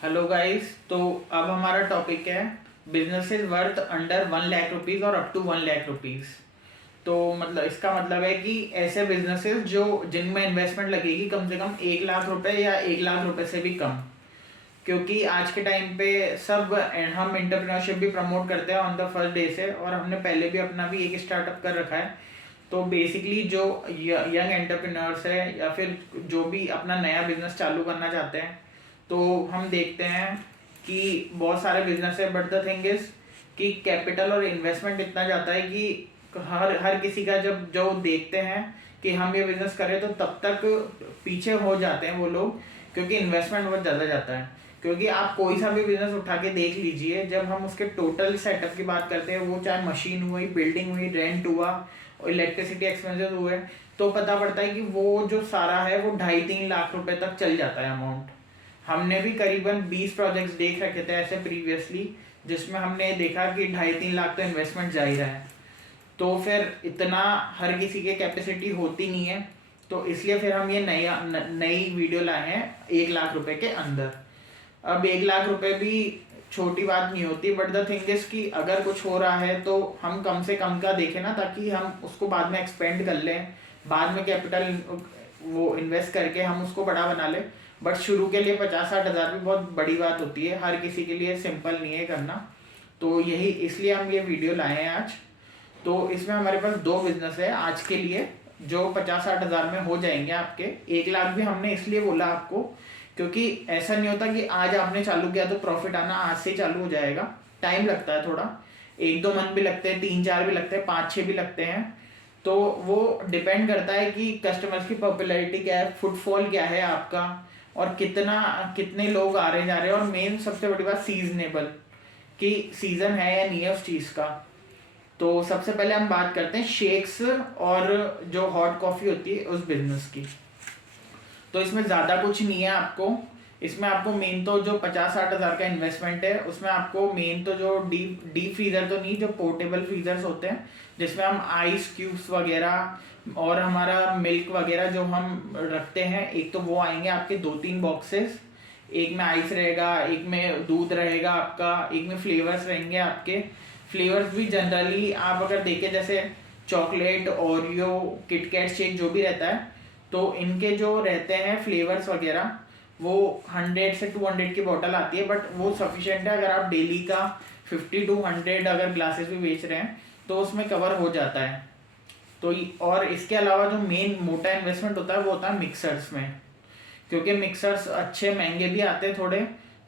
Hello guys. तो अब हमारा टॉपिक है businesses worth under 1 lakh rupees और अप टू 1 लाख रुपीस। तो मतलब इसका मतलब है कि ऐसे बिजनेसेस जो जिनमें इन्वेस्टमेंट लगेगी कम से कम 1 लाख रुपए या 1 लाख रुपए से भी कम। क्योंकि आज के टाइम पे सब हम इंटरप्रेन्योरशिप भी प्रमोट करते हैं ऑन द फर्स्ट डे से, और हमने पहले भी अपना भी एक स्टार्टअप कर रखा है। तो बेसिकली जो यंग एंटरप्रेन्योर्स है या फिर जो भी अपना नया बिजनेस चालू करना चाहते हैं, तो हम देखते हैं कि बहुत सारे बिजनेस है, बट द थिंग इज कि कैपिटल और इन्वेस्टमेंट इतना जाता है कि हर हर किसी का जब जो देखते हैं कि हम ये बिजनेस करें तो तब तक पीछे हो जाते हैं वो लोग, क्योंकि इन्वेस्टमेंट बहुत ज़्यादा जाता है। क्योंकि आप कोई सा भी बिजनेस उठा के देख लीजिए, जब हम उसके टोटल सेटअप की बात करते हैं, वो चाहे मशीन हुई, बिल्डिंग हुई, रेंट हुआ, इलेक्ट्रिसिटी एक्सपेंसेस हुए, तो पता पड़ता है कि वो जो सारा है वो 2.5-3 लाख रुपए तक चल जाता है अमाउंट। हमने भी करीबन 20 प्रोजेक्ट्स देख रखे थे ऐसे प्रीवियसली, जिसमें हमने देखा कि 2.5-3 लाख तो इन्वेस्टमेंट जा ही रहा है। तो फिर इतना हर किसी के कैपेसिटी होती नहीं है, तो इसलिए फिर हम ये नई वीडियो लाए हैं 1 लाख रुपए के अंदर। अब 1 लाख रुपए भी छोटी बात नहीं होती, बट द थिंग इज कि अगर कुछ हो रहा है तो हम कम से कम का देखें ना, ताकि हम उसको बाद में एक्सपेंड कर लें, बाद में कैपिटल वो इन्वेस्ट करके हम उसको बड़ा बना लें। बट शुरू के लिए 50-60 हज़ार भी बहुत बड़ी बात होती है, हर किसी के लिए सिंपल नहीं है करना। तो यही इसलिए हम ये वीडियो लाए हैं आज। तो इसमें हमारे पास दो बिजनेस है आज के लिए जो 50-60 हज़ार में हो जाएंगे आपके। 1 लाख भी हमने इसलिए बोला आपको, क्योंकि ऐसा नहीं होता कि आज आपने चालू किया तो प्रॉफिट आना आज से ही चालू हो जाएगा। टाइम लगता है थोड़ा, 1-2 मंथ भी लगते हैं, 3-4 भी लगते हैं, 5-6 भी लगते हैं। तो वो डिपेंड करता है कि कस्टमर्स की पॉपुलैरिटी क्या है, फुटफॉल क्या है आपका, और कितने लोग आ रहे जा रहे हैं, और मेन सबसे बड़ी बात सीजनेबल, कि सीजन है या नहीं है उस चीज़ का। तो सबसे पहले हम बात करते हैं शेक्स और जो हॉट कॉफ़ी होती है उस बिजनेस की। तो इसमें ज़्यादा कुछ नहीं है आपको। इसमें आपको मेन तो जो 50-60 हज़ार का इन्वेस्टमेंट है, उसमें आपको मेन तो जो डीप डीप फ्रीज़र तो नहीं, जो पोर्टेबल फ्रीज़र्स होते हैं जिसमें हम आइस क्यूब्स वगैरह और हमारा मिल्क वगैरह जो हम रखते हैं, एक तो वो आएंगे आपके 2-3 बॉक्सेस। एक में आइस रहेगा, एक में दूध रहेगा आपका, एक में फ्लेवर्स रहेंगे आपके। फ्लेवर्स भी जनरली आप अगर देखें, जैसे चॉकलेट, ओरियो, किटकैट शेक जो भी रहता है, तो इनके जो रहते हैं फ्लेवर्स वगैरह, वो 100 से 200 की बोतल आती है, बट वो सफिशिएंट है अगर आप डेली का 50-100 अगर ग्लासेस भी बेच रहे हैं तो उसमें कवर हो जाता है। तो और इसके अलावा जो मेन मोटा इन्वेस्टमेंट होता है वो होता है मिक्सर्स में, क्योंकि मिक्सर्स अच्छे महंगे भी आते हैं थोड़े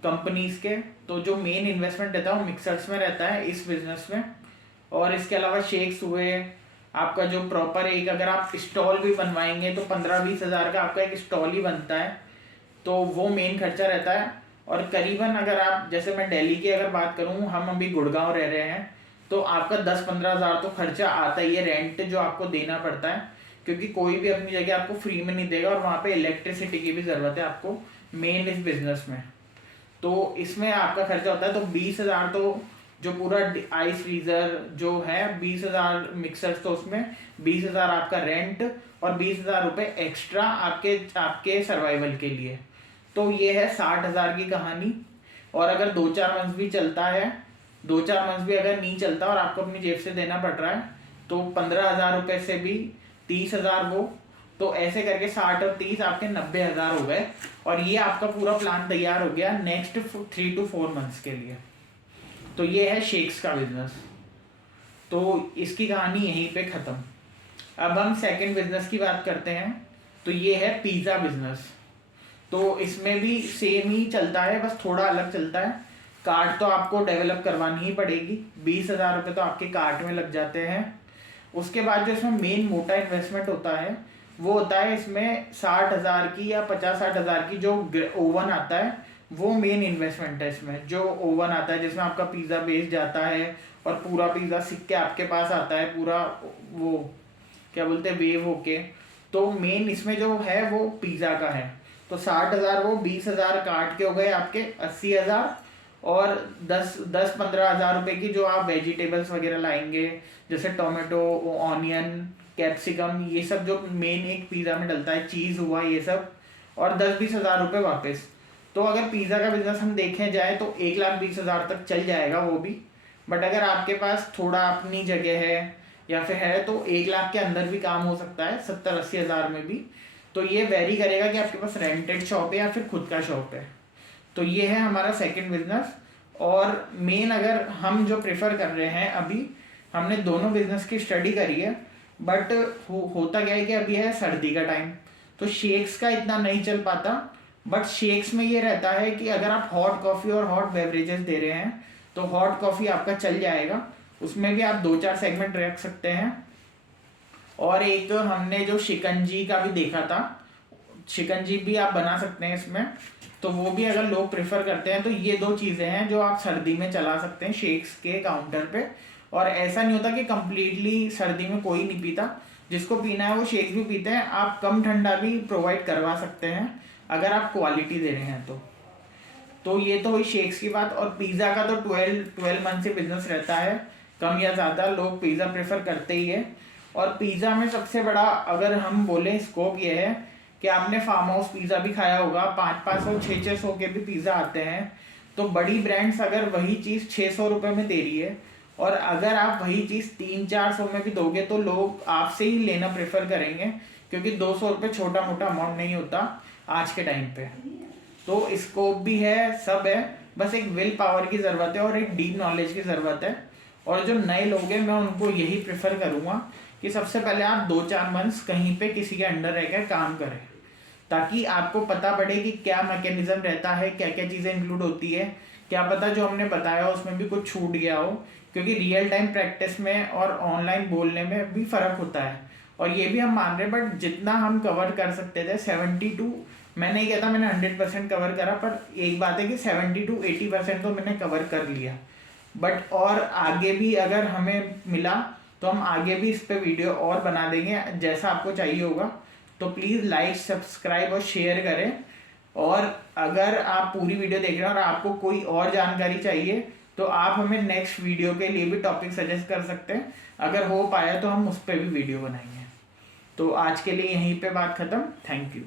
कंपनीज के। तो जो मेन इन्वेस्टमेंट रहता है वो मिक्सर्स में रहता है इस बिजनेस में। और इसके अलावा शेक्स हुए, आपका जो प्रॉपर एक अगर आप स्टॉल भी बनवाएंगे तो 15-20 हज़ार का आपका एक स्टॉल ही बनता है, तो वो मेन खर्चा रहता है। और करीबन अगर आप, जैसे मैं दिल्ली की अगर बात करूँ, हम अभी गुड़गांव रह रहे हैं, तो आपका 10-15 हज़ार तो खर्चा आता ही है, रेंट जो आपको देना पड़ता है, क्योंकि कोई भी अपनी जगह आपको फ्री में नहीं देगा, और वहाँ पे इलेक्ट्रिसिटी की भी ज़रूरत है आपको मेन इस बिजनेस में। तो इसमें आपका खर्चा होता है, तो 20 हज़ार तो जो पूरा आइस फ्रीजर जो है 20 हज़ार, मिक्सर्स तो उसमें 20 हज़ार आपका रेंट, और 20 हज़ार रुपये एक्स्ट्रा आपके आपके सर्वाइवल के लिए। तो ये है 60 हज़ार की कहानी। और अगर 2-4 मंथ भी चलता है, 2-4 मंथ भी अगर नहीं चलता और आपको अपनी जेब से देना पड़ रहा है, तो 15 हज़ार रुपये से भी 30 हज़ार वो, तो ऐसे करके 60 और 30 आपके 90 हज़ार हो गए। और ये आपका पूरा प्लान तैयार हो गया नेक्स्ट 3-4 मंथ्स के लिए। तो ये है शेक्स का बिजनेस। तो इसकी कहानी यहीं पे ख़त्म। अब हम सेकंड बिजनेस की बात करते हैं। तो ये है पिज़्ज़ा बिजनेस। तो इसमें भी सेम ही चलता है, बस थोड़ा अलग चलता है। कार्ट तो आपको डेवलप करवानी ही पड़ेगी, 20 हज़ार रुपये तो आपके कार्ट में लग जाते हैं। उसके बाद जो इसमें मेन मोटा इन्वेस्टमेंट होता है वो होता है इसमें 60 हज़ार की या 50-60 हज़ार की जो ओवन आता है, वो मेन इन्वेस्टमेंट है इसमें। जो ओवन आता है जिसमें आपका पिज़्ज़ा बेच जाता है और पूरा पिज़्ज़ा सीख के आपके पास आता है, पूरा वो क्या बोलते हैं, वेव होके। तो मेन इसमें जो है वो पिज़्ज़ा का है। तो 60 हज़ार वो 20 हज़ार काट के हो गए आपके 80 हज़ार। और 10-15 हज़ार रुपये की जो आप वेजिटेबल्स वगैरह लाएंगे, जैसे टोमेटो, ऑनियन, कैप्सिकम, ये सब जो मेन एक पिज़्ज़ा में डलता है, चीज़ हुआ, ये सब, और 10-20 हज़ार रुपये वापस। तो अगर पिज़्ज़ा का बिजनेस हम देखें जाए तो 1,20,000 तक चल जाएगा वो भी। बट अगर आपके पास थोड़ा अपनी जगह है या फिर है तो 1 लाख के अंदर भी काम हो सकता है, 70-80 हज़ार में भी। तो ये वेरी करेगा कि आपके पास रेंटेड शॉप है या फिर खुद का शॉप है। तो ये है हमारा सेकंड बिजनेस। और मेन अगर हम जो प्रेफर कर रहे हैं, अभी हमने दोनों बिजनेस की स्टडी करी है, बट होता क्या है कि अभी है सर्दी का टाइम, तो शेक्स का इतना नहीं चल पाता। बट शेक्स में ये रहता है कि अगर आप हॉट कॉफ़ी और हॉट बेवरेजेस दे रहे हैं तो हॉट कॉफ़ी आपका चल जाएगा, उसमें भी आप 2-4 सेगमेंट रख सकते हैं। और एक हमने जो शिकंजी का भी देखा था, शिकंजी भी आप बना सकते हैं इसमें, तो वो भी अगर लोग प्रेफर करते हैं तो ये 2 चीज़ें हैं जो आप सर्दी में चला सकते हैं शेक्स के काउंटर पे। और ऐसा नहीं होता कि कंप्लीटली सर्दी में कोई नहीं पीता, जिसको पीना है वो शेक्स भी पीते हैं। आप कम ठंडा भी प्रोवाइड करवा सकते हैं अगर आप क्वालिटी दे रहे हैं तो ये तो हुई शेक्स की बात। और पिज़्ज़ा का तो 12 मंथ से बिजनेस रहता है, कम या ज़्यादा लोग पिज़्ज़ा प्रेफर करते ही है। और पिज़्ज़ा में सबसे बड़ा अगर हम बोलें स्कोप ये है कि आपने फार्म हाउस पिज़्ज़ा भी खाया होगा, 500-500 600 के भी पिज़्ज़ा आते हैं। तो बड़ी ब्रांड्स अगर वही चीज़ 600 रुपये में दे रही है और अगर आप वही चीज़ 300-400 में भी दोगे तो लोग आपसे ही लेना प्रेफर करेंगे, क्योंकि 200 रुपये छोटा मोटा अमाउंट नहीं होता आज के टाइम पे। तो स्कोप भी है, सब है, बस एक विल पावर की ज़रूरत है और एक डीप नॉलेज की ज़रूरत है। और जो नए लोग हैं मैं उनको यही प्रेफर करूँगा कि सबसे पहले आप 2-4 मंथ्स कहीं पे किसी के अंडर रहकर काम करें, ताकि आपको पता पड़े कि क्या मैकेनिज्म रहता है, क्या क्या चीज़ें इंक्लूड होती है। क्या पता जो हमने बताया उसमें भी कुछ छूट गया हो, क्योंकि रियल टाइम प्रैक्टिस में और ऑनलाइन बोलने में भी फ़र्क होता है। और ये भी हम मान रहे हैं, बट जितना हम कवर कर सकते थे 72, मैं नहीं कहता मैंने 100% कवर करा, पर एक बात है कि 70-80% तो मैंने कवर कर लिया। बट और आगे भी अगर हमें मिला तो हम आगे भी इस पे वीडियो और बना देंगे जैसा आपको चाहिए होगा। तो प्लीज़ लाइक, सब्सक्राइब और शेयर करें। और अगर आप पूरी वीडियो देख रहे हैं और आपको कोई और जानकारी चाहिए तो आप हमें नेक्स्ट वीडियो के लिए भी टॉपिक सजेस्ट कर सकते हैं, अगर हो पाया तो हम उस पर भी वीडियो बनाएंगे। तो आज के लिए यहीं पे बात ख़त्म। Thank you.